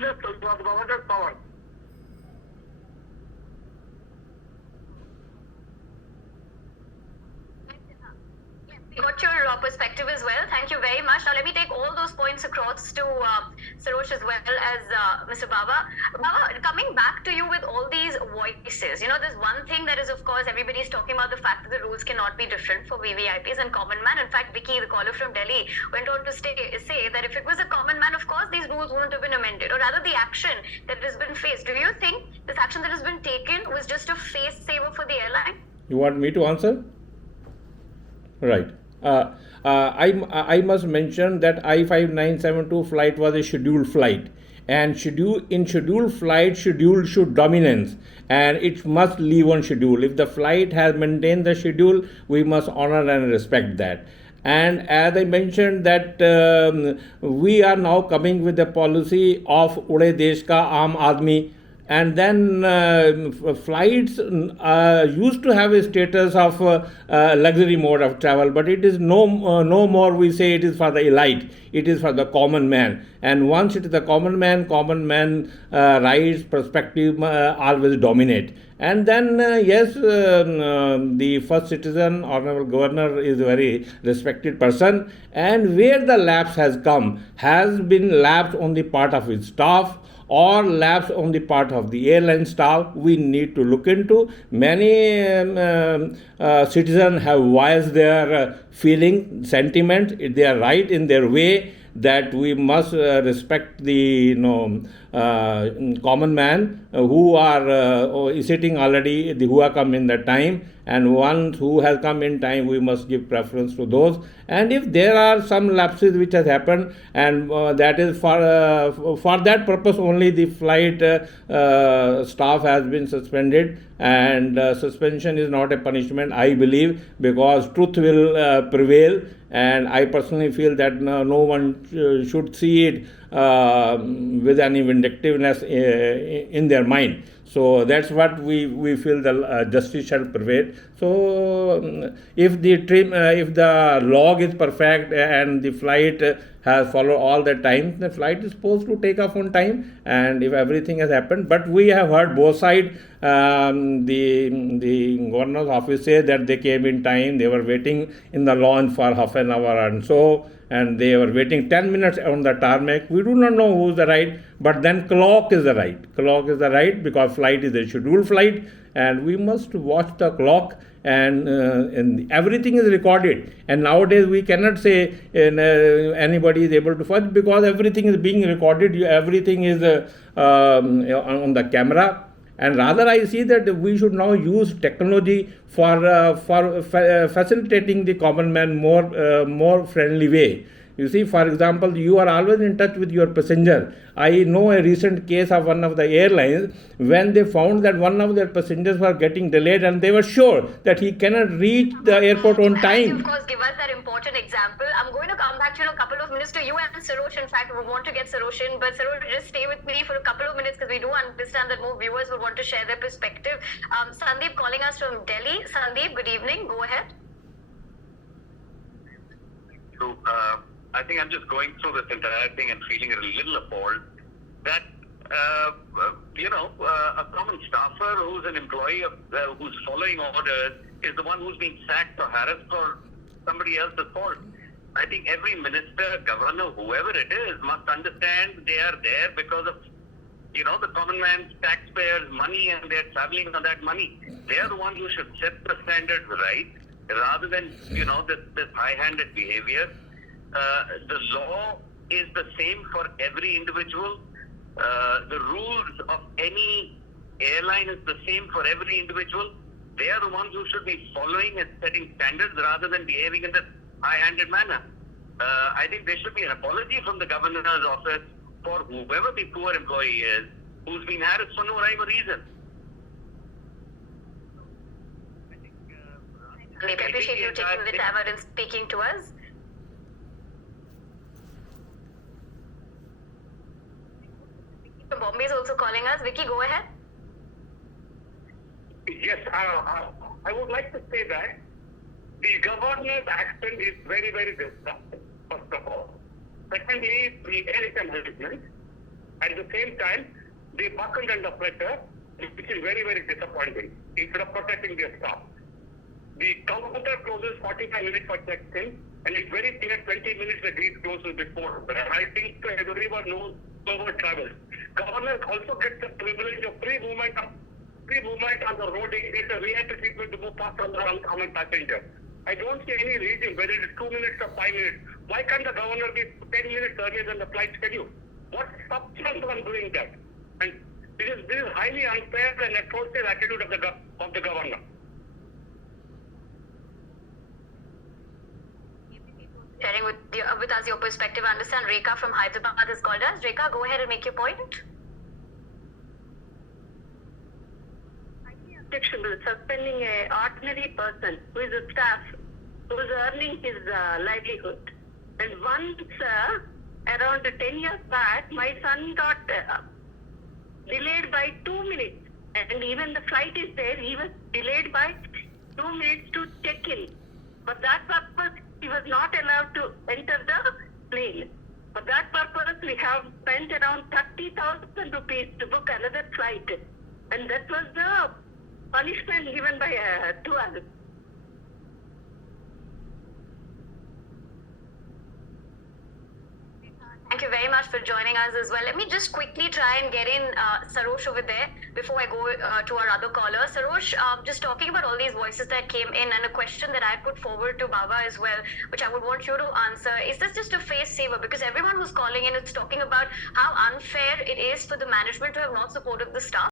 Got your perspective as well. Thank you very much. Now let me take all those points across to Sarosh as well as Mr. BAWA. BAWA, coming back to you with all these voices, there's one thing that is, of course, everybody's talking about the fact that the rules cannot be different for VVIPs and common man. In fact, Vicky, the caller from Delhi, went on to say that if it was a common man, of course, these rules wouldn't have been amended, or rather the action that has been faced. Do you think this action that has been taken was just a face saver for the airline? You want me to answer? Right. I must mention that I-5972 flight was a scheduled flight, and scheduled flight, schedule should dominance, and it must leave on schedule. If the flight has maintained the schedule, we must honor and respect that. And as I mentioned that we are now coming with the policy of Ude Desh Ka Aam Aadmi. And then flights used to have a status of luxury mode of travel, but it is no more. We say it is for the elite. It is for the common man. And once it is the common man rights perspective always dominate. And then yes, the first citizen, Honorable Governor, is a very respected person. And where the lapse has come has been lapse on the part of his staff, or lapse on the part of the airline staff. We need to look into. Many citizens have voiced their feeling, sentiment. They are right in their way that we must respect the common man who are sitting already, who are come in the time, and ones who has come in time, we must give preference to those. And if there are some lapses which has happened, and that is for that purpose only the flight staff has been suspended, and suspension is not a punishment, I believe, because truth will prevail. And I personally feel that no one should see it with any vindictiveness in their mind. So that's what we feel the justice shall prevail. So if the log is perfect and the flight has followed all the time, the flight is supposed to take off on time, and if everything has happened. But we have heard both sides. The governor's office says that they came in time, they were waiting in the launch for half an hour and they were waiting 10 minutes on the tarmac. We do not know who's the right, but then clock is the right. Clock is the right because flight is a scheduled flight, and we must watch the clock, and everything is recorded. And nowadays we cannot say anybody is able to watch, because everything is being recorded, everything is on the camera. And rather, I see that we should now use technology for facilitating the common man more friendly way. You see, for example, you are always in touch with your passenger. I know a recent case of one of the airlines when they found that one of their passengers were getting delayed, and they were sure that he cannot reach the airport on time. Of course, give us that important example. I'm going to come back to you in a couple of minutes to you and Sarosh. In fact, we want to get Sarosh in, but Sarosh, just stay with me for a couple of minutes because we do understand that more viewers will want to share their perspective. Sandeep calling us from Delhi. Sandeep, good evening. Go ahead. So, I think I'm just going through this entire thing and feeling a little appalled that, a common staffer who's an employee who's following orders is the one who's being sacked or harassed for somebody else's fault. I think every minister, governor, whoever it is, must understand they are there because of, the common man's taxpayers' money, and they're traveling on that money. They are the ones who should set the standards right, rather than, this high-handed behavior. The law is the same for every individual. The rules of any airline is the same for every individual. They are the ones who should be following and setting standards rather than behaving in this high-handed manner. I think there should be an apology from the governor's office for whoever the poor employee is who's been harassed for no rhyme or reason. I appreciate you taking the time out and speaking to us. Bombay is also calling us. Vicky, go ahead. Yes, I would like to say that the governor's action is very, very disruptive, first of all. Secondly, the AirAsia management, At the same time, they buckled under pressure, which is very, very disappointing, instead of protecting their staff. The counter closes 45 minutes for check-in, and it's very clear 20 minutes the gate closes before. But I think everyone knows whoever travels. Governor also gets the privilege of free movement on the road. They get a reactive treatment to move past on the uncommon passenger. I don't see any reason whether it is 2 minutes or 5 minutes. Why can't the governor be 10 minutes earlier than the flight schedule? What substance on doing that? And this is highly unfair and atrocious attitude of the governor. Sharing with us your perspective. I understand Rekha from Hyderabad has called us. Rekha, go ahead and make your point. Objectionable suspending a ordinary person who is a staff who is earning his livelihood. And once around 10 years back, my son got delayed by 2 minutes, and even the flight is there, he was delayed by 2 minutes to check in. For that purpose, he was not allowed to enter the plane. For that purpose, we have spent around 30,000 rupees to book another flight, and that was the punishment given by to us. Thank you very much for joining us as well. Let me just quickly try and get in Sarosh over there before I go to our other caller. Sarosh, just talking about all these voices that came in, and a question that I put forward to BAWA as well, which I would want you to answer. Is this just a face saver? Because everyone who's calling in is talking about how unfair it is for the management to have not supported the staff.